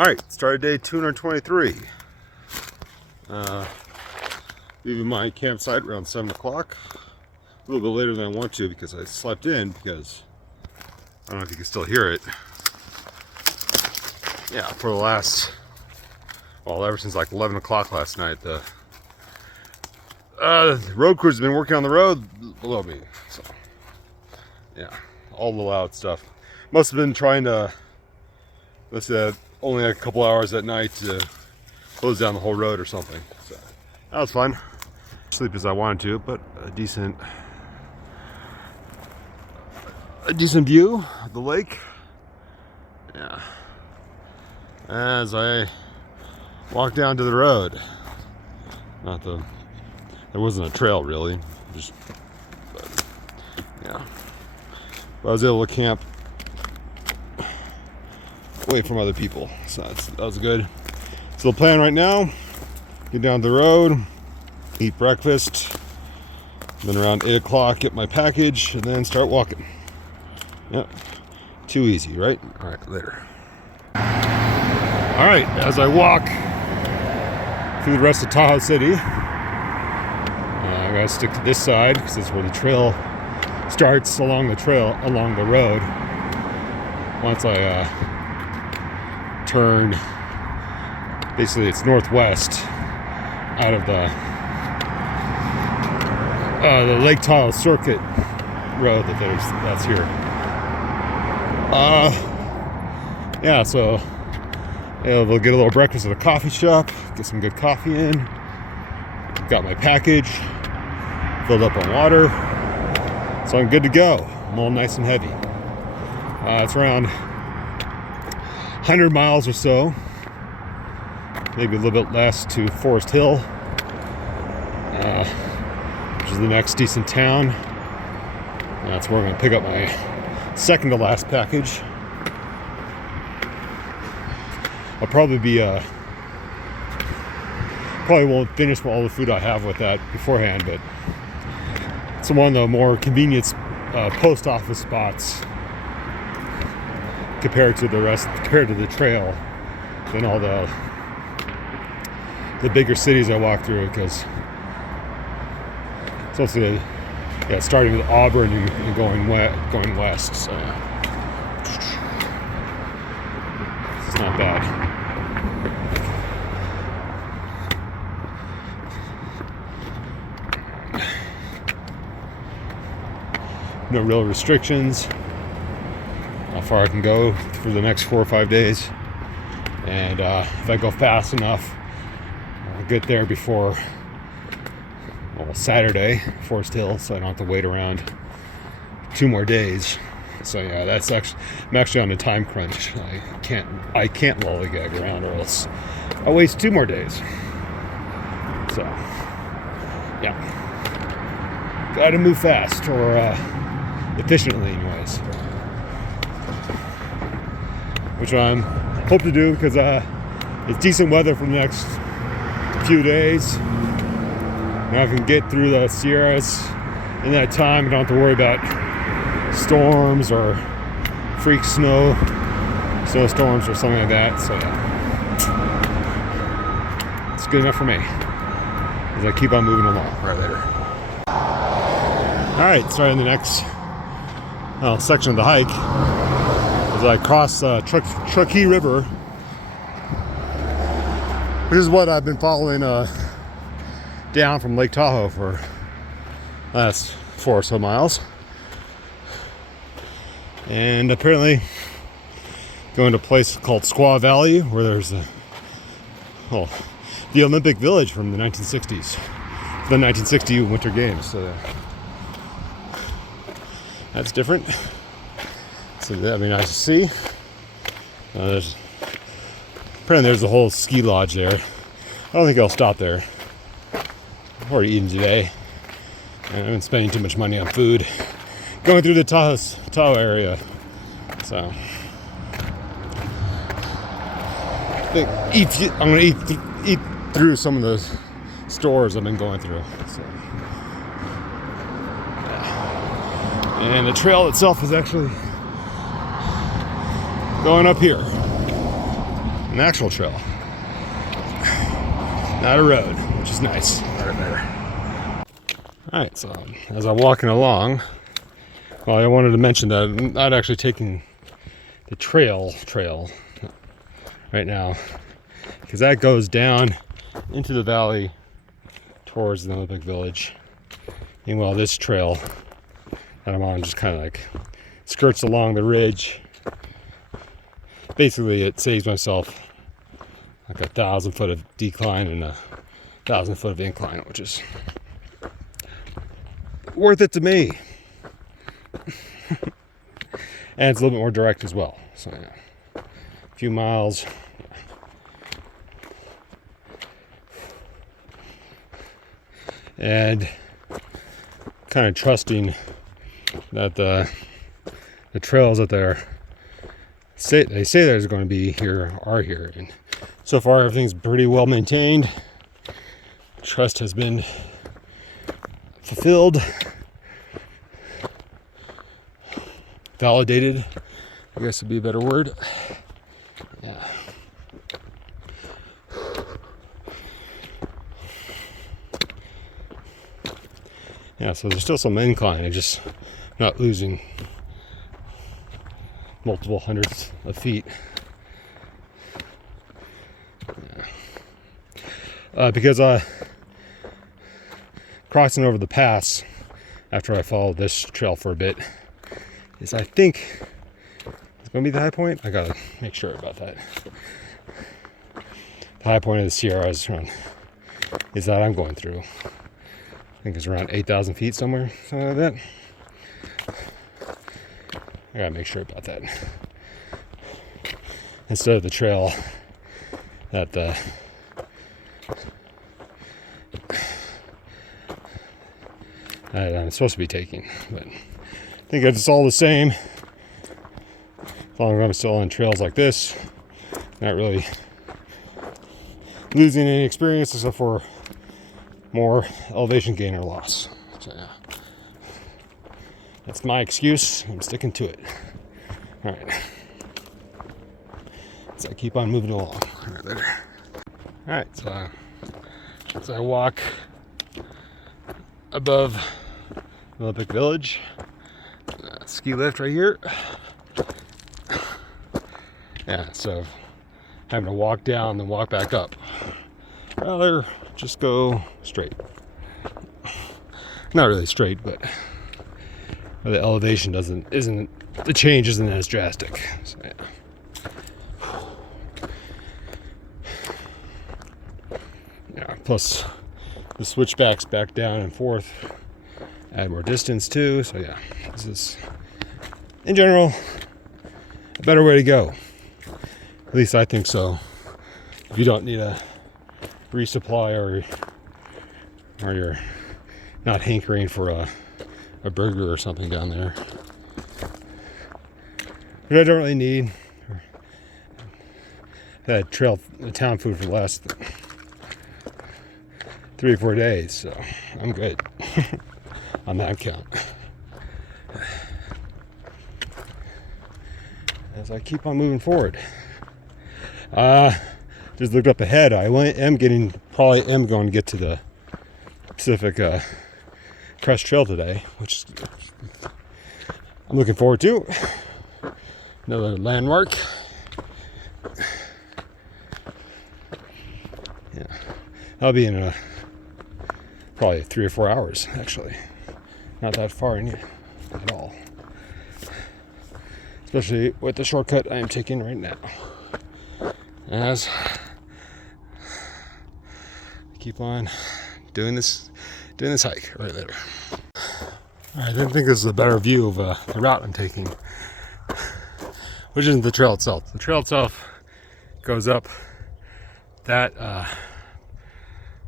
Alright, started day 223. Leaving my campsite around 7 o'clock. A little bit later than I want to because I slept in because I don't know if you can still hear it. Yeah, for the last, well, ever since like 11 o'clock last night, the road crew's been working on the road below me. So, yeah, all the loud stuff. Must have been trying to, let's say, only a couple hours at night to close down the whole road or something. So that was fun. Sleep as I wanted to, but a decent view of the lake. Yeah. As I walked down to the road. There wasn't a trail really. But yeah. But I was able to camp away from other people, so that was good. So the plan right now, get down the road, eat breakfast, then around 8 o'clock get my package, and then start walking. Yep, too easy, right? All right, later. All right, as I walk through the rest of Tahoe City, I gotta stick to this side because it's where the trail starts along the road. Once I turn, basically it's northwest out of the Lake Tahoe Circuit road that's here. Yeah, so we'll get a little breakfast at a coffee shop, get some good coffee in. Got my package filled up on water, so I'm good to go. I'm all nice and heavy. It's around 100 miles or so, maybe a little bit less, to Forest Hill, which is the next decent town. That's where I'm going to pick up my second to last package. I'll probably won't finish all the food I have with that beforehand, but it's one of the more convenient post office spots compared to the trail than all the bigger cities I walk through, because it's mostly starting with Auburn and going west, so it's not bad. No real restrictions how far I can go for the next 4 or 5 days, and if I go fast enough, I'll get there before Saturday, Forest Hill, so I don't have to wait around 2 more days. So yeah, I'm actually on a time crunch. I can't lollygag around, or else I'll waste 2 more days. So yeah, gotta move fast, or efficiently anyways, which I'm hope to do, because it's decent weather for the next few days. Now I can get through the Sierras in that time. I don't have to worry about storms or freak snowstorms or something like that. So yeah, it's good enough for me as I keep on moving along. Right, later. All right, starting the next section of the hike as I cross Truckee River, which is what I've been following down from Lake Tahoe for the last 4 or so miles, and apparently going to a place called Squaw Valley, where there's the Olympic Village from the 1960s, the 1960 Winter Games. So that's different. So that'd be nice to see. Apparently there's a whole ski lodge there. I don't think I'll stop there. I've already eaten today, and I've been spending too much money on food going through the Tahoe area. So I'm gonna eat through some of the stores I've been going through. So. And the trail itself is actually going up here. an actual trail, not a road, which is nice. Right there. All right, so as I'm walking along, well, I wanted to mention that I'm not actually taking the trail right now, because that goes down into the valley towards the Olympic Village. Meanwhile, this trail that I'm on just kind of like skirts along the ridge. Basically, it saves myself like 1,000 foot of decline and 1,000 foot of incline, which is worth it to me. And it's a little bit more direct as well. So yeah, a few miles. And kind of trusting that the trails that they say there's going to be here are here. And so far everything's pretty well maintained. Trust has been fulfilled, validated, I guess would be a better word. Yeah. Yeah, so there's still some incline. I'm just not losing multiple hundreds of feet. Yeah. Because crossing over the pass after I followed this trail for a bit is, I think, it's going to be the high point. I gotta make sure about that. The high point of the Sierras is that I'm going through. I think it's around 8,000 feet somewhere, something like that. I gotta make sure about that. Instead of the trail that I'm supposed to be taking. But I think it's all the same. As long as I'm still on trails like this, not really losing any experience except for more elevation gain or loss. So yeah, that's my excuse. I'm sticking to it. All right, so I keep on moving along. All right, later. All right, so as I walk above the Olympic Village, ski lift right here. Yeah, so having to walk down then walk back up. Rather just go straight. Not really straight, but the elevation the change isn't as drastic. So, yeah. Plus the switchbacks back down and forth add more distance too. So yeah, this is in general a better way to go. At least I think so. If you don't need a resupply or you're not hankering for a burger or something down there, which I don't really need. I had the town food for the last 3 or 4 days, so I'm good on that count. As I keep on moving forward, just looked up ahead. I am going to get to the Pacific Crest Trail today, which I'm looking forward to. Another landmark. Yeah, I'll be in probably 3 or 4 hours. Actually, not that far in at all. Especially with the shortcut I am taking right now. As I keep on doing this hike right there. I didn't think this is a better view of the route I'm taking, which isn't the trail itself. The trail itself goes up that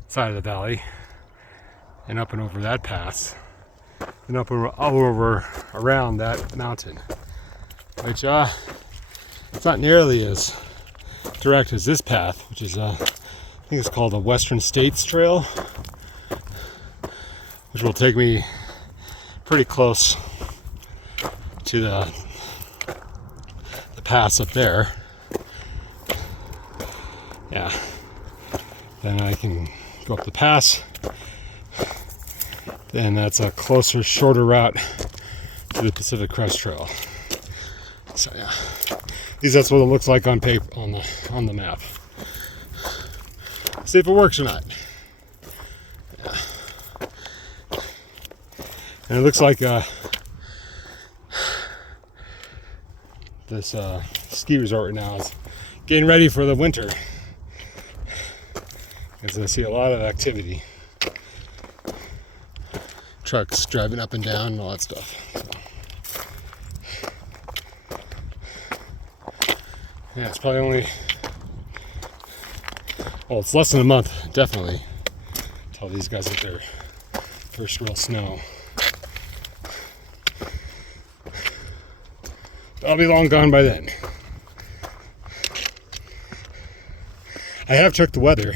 side of the valley and up and over that pass and up all over around that mountain, which it's not nearly as direct as this path, which is I think it's called the Western States Trail, which will take me pretty close to the pass up there. yeah, then I can go up the pass. Then that's a closer, shorter route to the Pacific Crest Trail. So yeah, that's what it looks like on paper, on the map. See if it works or not. Yeah. And it looks like this ski resort right now is getting ready for the winter, because I see a lot of activity, trucks driving up and down and all that stuff. So, yeah, it's probably only, well, it's less than a month, definitely, until these guys get their first real snow. I'll be long gone by then. I have checked the weather,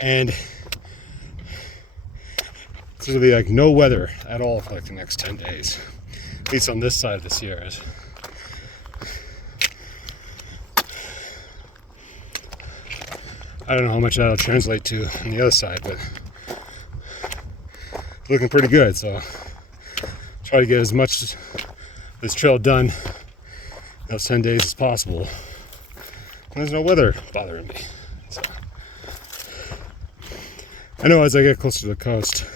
and it's going to be like no weather at all for like the next 10 days, at least on this side of the Sierras. I don't know how much that'll translate to on the other side, but it's looking pretty good. So try to get as much of this trail done in those 10 days as possible. And there's no weather bothering me. So I know as I get closer to the coast,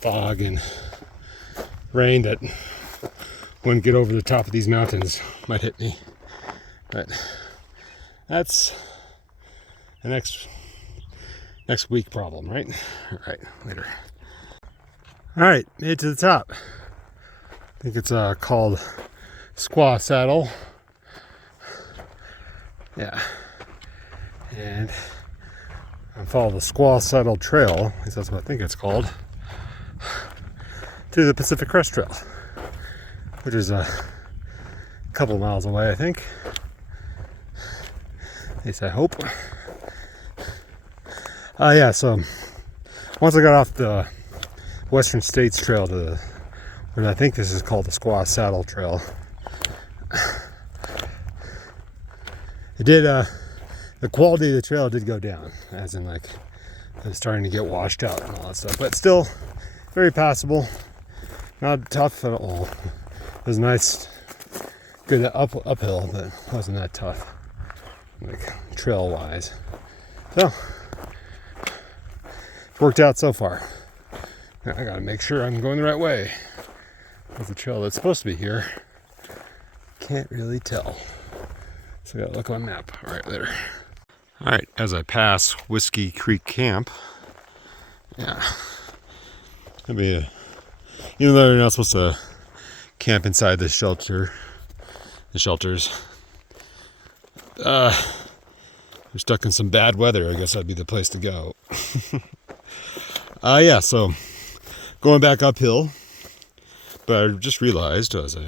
fog and rain that wouldn't get over the top of these mountains might hit me. But that's the next week problem, right? All right, later. All right, made it to the top. I think it's called Squaw Saddle. Yeah, and I follow the Squaw Saddle Trail, at least that's what I think it's called, to the Pacific Crest Trail, which is a couple miles away, I think. At least I hope. Yeah, so once I got off the Western States Trail to what I think this is called the Squaw Saddle Trail, it did, the quality of the trail did go down, as in like it was starting to get washed out and all that stuff, but still very passable, not tough at all. It was nice, good uphill, but it wasn't that tough, like trail wise. So it's worked out so far. Now I gotta make sure I'm going the right way. There's a trail that's supposed to be here. Can't really tell. So I gotta look on the map. All right, later. All right, as I pass Whiskey Creek Camp, yeah, gonna be even though you're not supposed to camp inside the shelters, we're stuck in some bad weather. I guess that'd be the place to go. Yeah, so going back uphill, but I just realized as I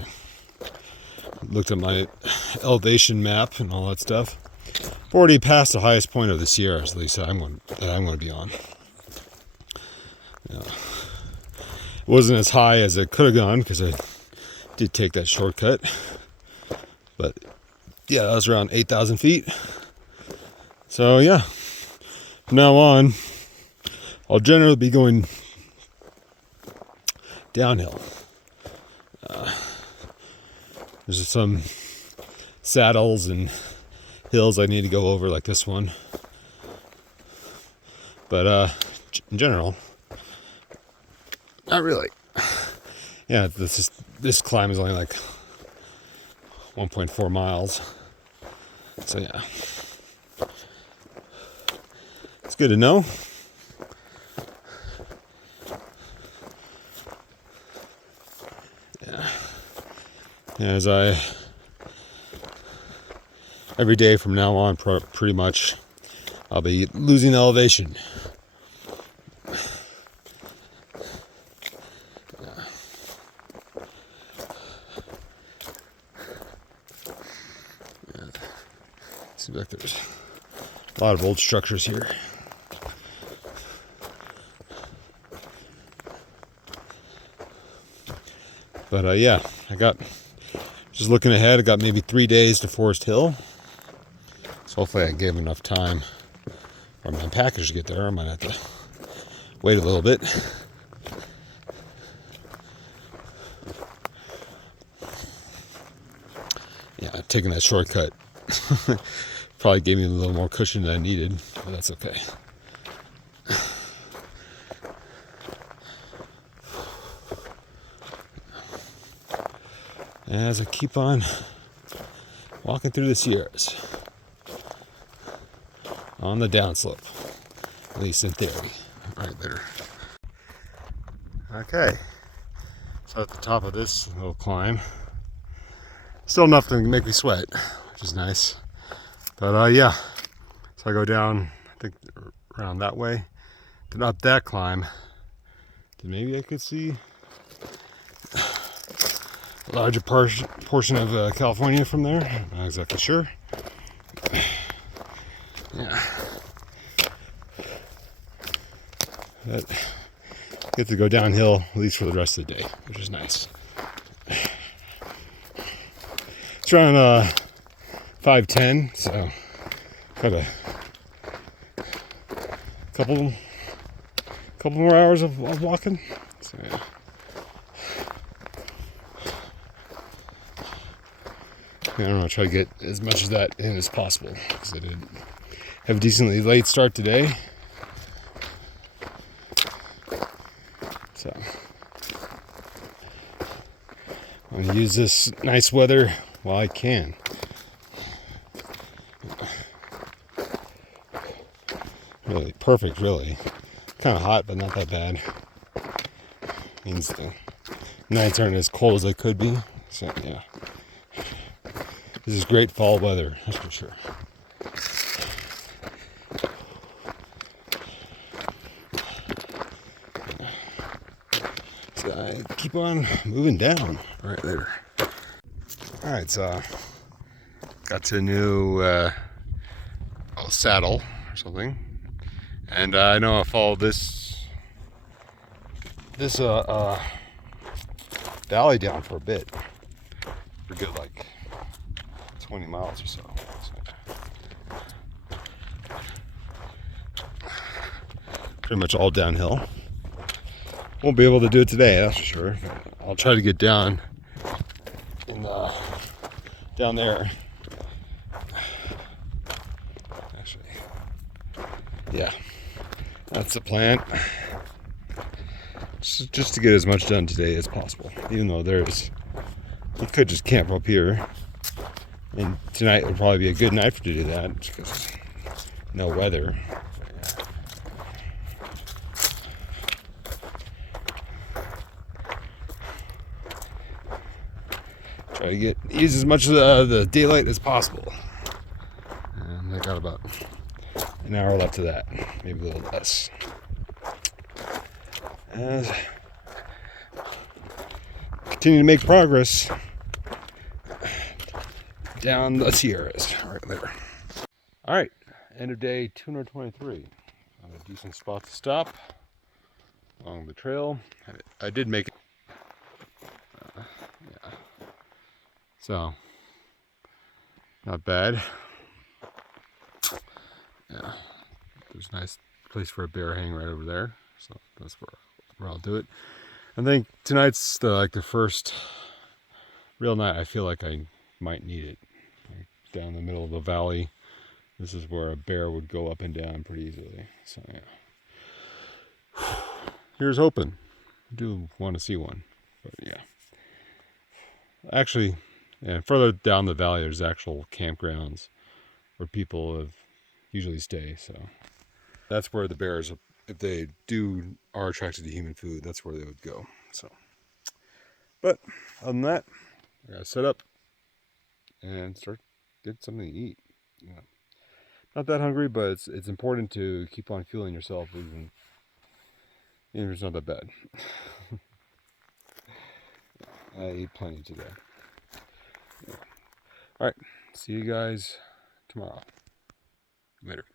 looked at my elevation map and all that stuff, I've already passed the highest point of the Sierras, at least that I'm going to be on. Yeah. It wasn't as high as it could have gone because I did take that shortcut, but yeah, that was around 8,000 feet. So yeah, from now on, I'll generally be going downhill. There's some saddles and hills I need to go over, like this one. But in general, not really. Yeah, this climb is only like 1.4 miles. So yeah, it's good to know. As every day from now on, pretty much, I'll be losing elevation. Seems like there's a lot of old structures here. But yeah, just looking ahead, I got maybe 3 days to Forest Hill. So hopefully I gave enough time for my package to get there. I might have to wait a little bit. Yeah, taking that shortcut probably gave me a little more cushion than I needed, but that's okay. As I keep on walking through the Sierras on the downslope, at least in theory, right there. Okay, so at the top of this little climb, still enough to make me sweat, which is nice. But yeah, so I go down, I think around that way, then up that climb, then maybe I could see a larger portion of California from there. I'm not exactly sure. Yeah. But get to go downhill at least for the rest of the day, which is nice. It's around 5:10, so got a couple more hours of walking. So yeah. I don't know, try to get as much of that in as possible because I did have a decently late start today. So I'm going to use this nice weather while I can. Really perfect, really. Kind of hot, but not that bad. Means the nights aren't as cold as they could be. So yeah. This is great fall weather, that's for sure. So I keep on moving down right there. Alright, so got to a new saddle or something. And I know I followed this valley down for a bit. For good like 20 miles or so. Pretty much all downhill. Won't be able to do it today, that's for sure. I'll try to get down down there. Actually, yeah, that's the plan. Just to get as much done today as possible. Even though you could just camp up here. And tonight would probably be a good night to do that because no weather. Try to use as much of the daylight as possible. And I got about an hour left of that, maybe a little less. As continue to make progress down the Sierras right there. All right, end of day 223. A decent spot to stop along the trail. I did make it. Yeah. So, not bad. Yeah, there's a nice place for a bear hang right over there. So that's where I'll do it. I think tonight's the first real night I feel like I might need it. Like down the middle of the valley. This is where a bear would go up and down pretty easily. So yeah. Here's hoping. I do want to see one. But yeah. Actually, yeah, further down the valley there's actual campgrounds where people usually stay. So that's where the bears, if they are attracted to human food, that's where they would go. So, but other than that, I gotta set up and start get something to eat. Yeah. Not that hungry, but it's important to keep on fueling yourself even if it's not that bad. I ate plenty today. Yeah. All right, see you guys tomorrow. Later.